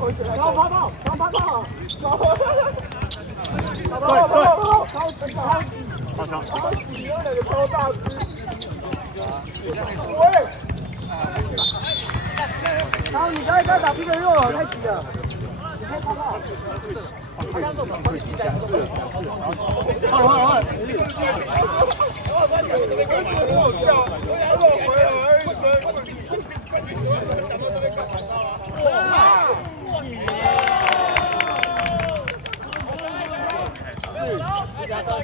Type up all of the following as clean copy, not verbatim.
好，你刚才打这个肉了，太急了。你可以泡泡。他刚走吧，帮你记下来。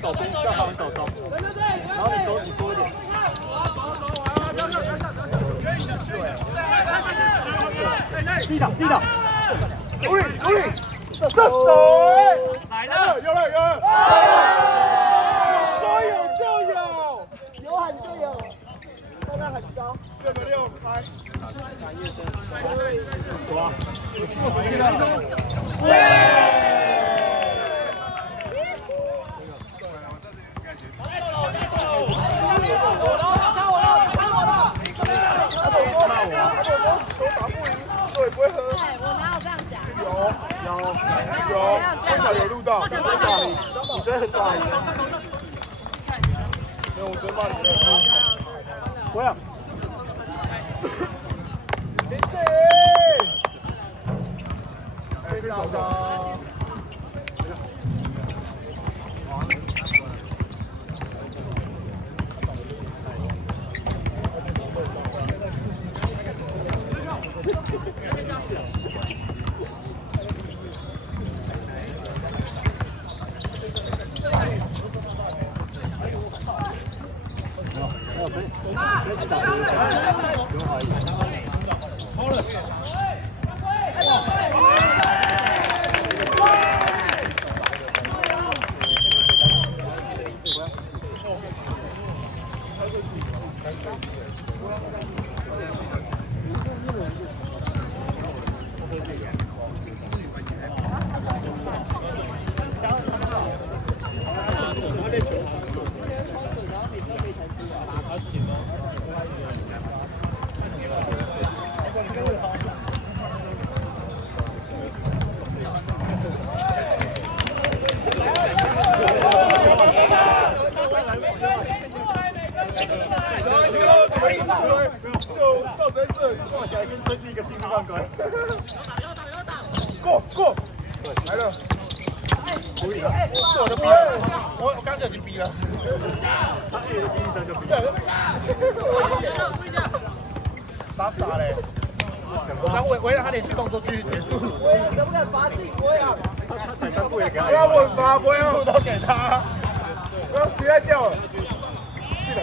手边下方手中，然后你多一点。低档，射手来了，有了，说有就有，有喊就有，现在很糟。6个6开，哇，对，不会喝。对，我哪有这样讲？有，至少有录到。你真的很大力。没有，我真骂你没有。不要。非常高。过，来了，是我就逼了，我刚才已经逼了，他自己的第一声就逼了，傻嘞，我想围绕他连续动作去结束，能不能罚进？我呀，他踩上步也给他，不要稳罚，不要都给他，不要实在掉了，去了。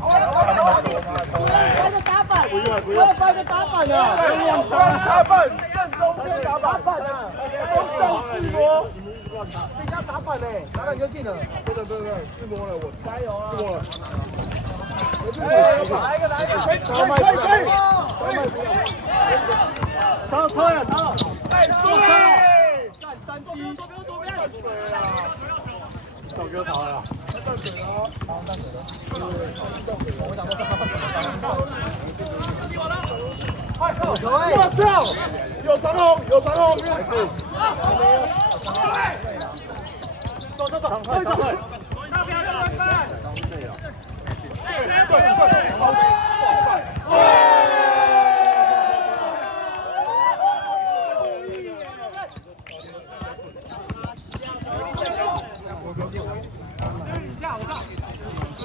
我要发个打板，我要发个打板啊！打板，正中间打板啊！中正自摸，等一下打板嘞，打板就进了。对，自摸了，我加油啊！自摸了。来一个！可以！超！站3击！手给我逃了。淡水了。快！有长虹！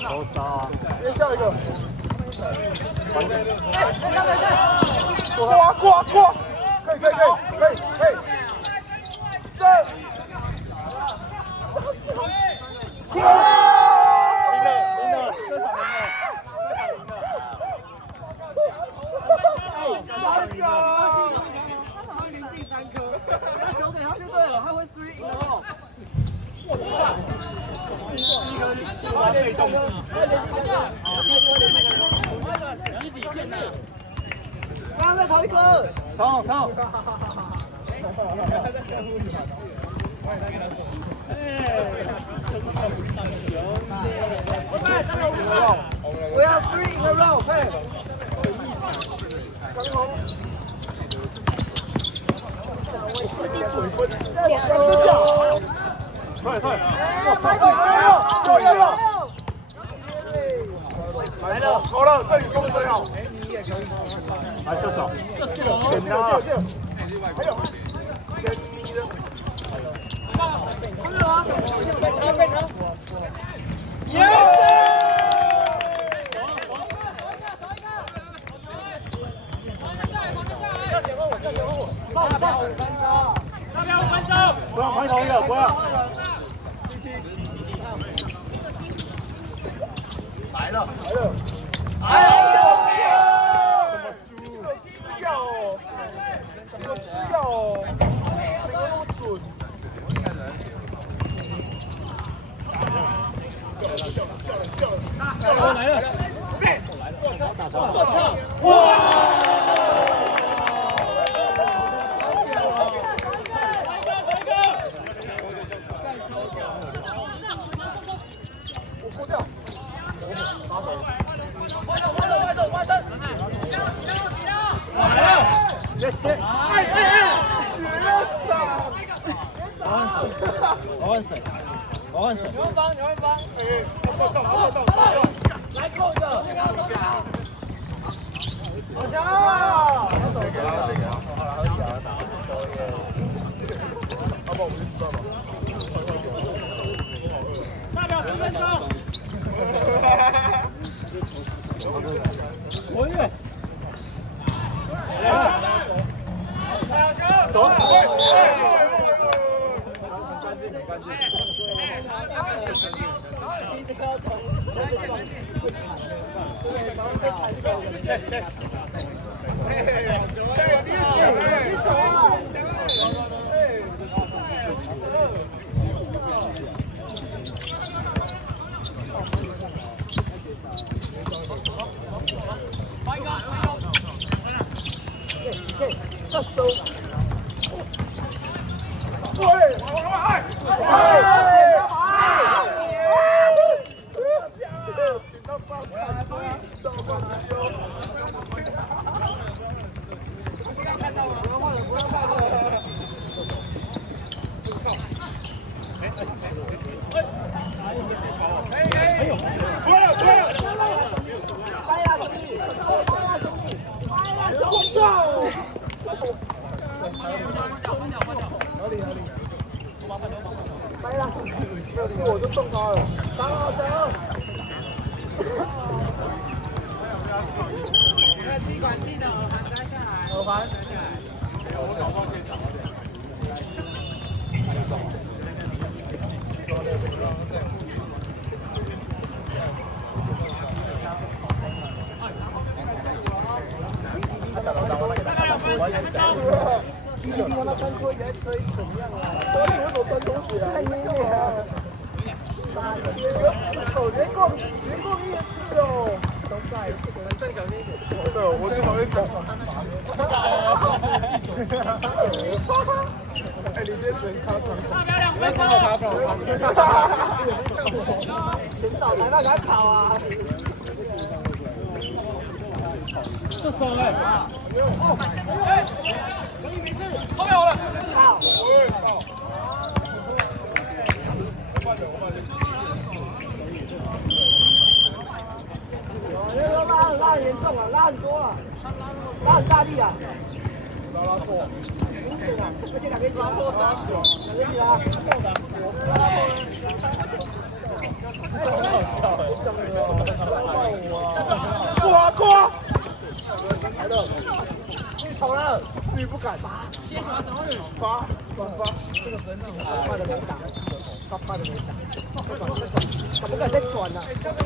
好糟啊！先下一个。过！可以。刚刚在跑一个，冲！我要 3 in a row， 快！长虹。来了，好了，这里攻水好。来射手，剪刀，还有，不要拍头一个，不要。来了，哎呦！怎么需要哦？怎么那么准？来了！哇！来扣一个！好强啊！要不我们就知道了。大表10分钟。活跃。走。要是我就送他了，打好打。那吸管系的耳环摘下来。耳环。你看他穿拖鞋可以怎么样啊？我以为我穿拖鞋啊！连逛夜市哦，都在。再小心一点。对，我就旁边讲。哎，你这嘴卡住。没看到卡住。全早来那给他烤啊！这双哎。后面好了，好，拉很严重啊，拉很多啊，拉很大力啊，拉错，而且两个抓破杀手，两个起来，过，来了，跑了。你不敢发，这个分快的没打，快的没打，敢不敢再转了？敢不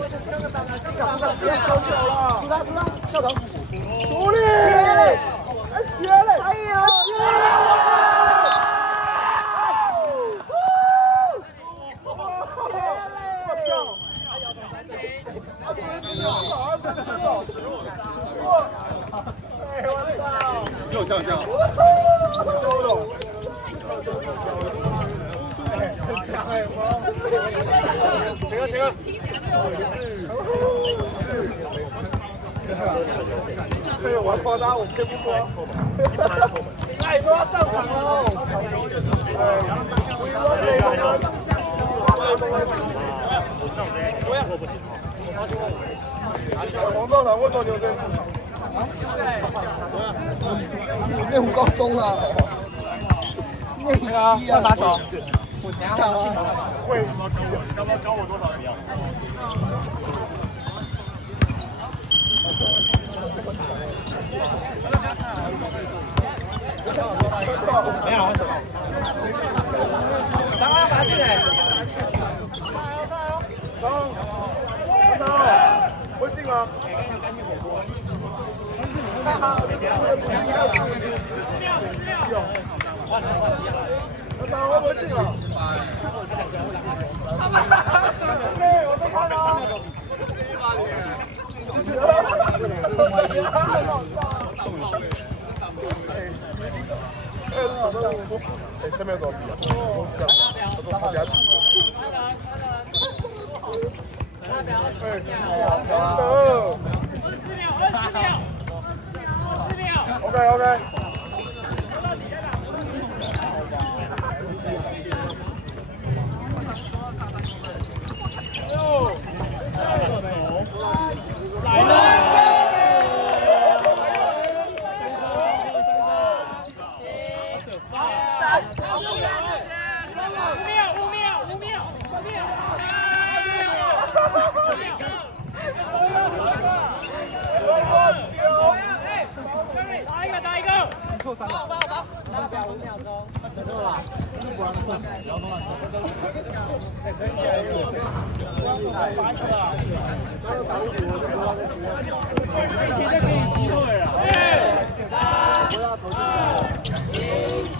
敢别球球了？出他，跳投，独立，学嘞，哎呀，学又像，收拢，这个，对，我夸他，我偏不夸。那你说要上场喽？黄道长，为什么牛队？内湖高中啊，内湖西啊，打球，我知道啊。会，你要不要教我多少米啊？没有，张安拔进来。会进吗？会不会进啊？我都看到。下面多少比啊？我说差点。OK。来了。打一个！你错3个。5秒钟，怎么了？不然不要弄了。现在可以机会了。3、2、1。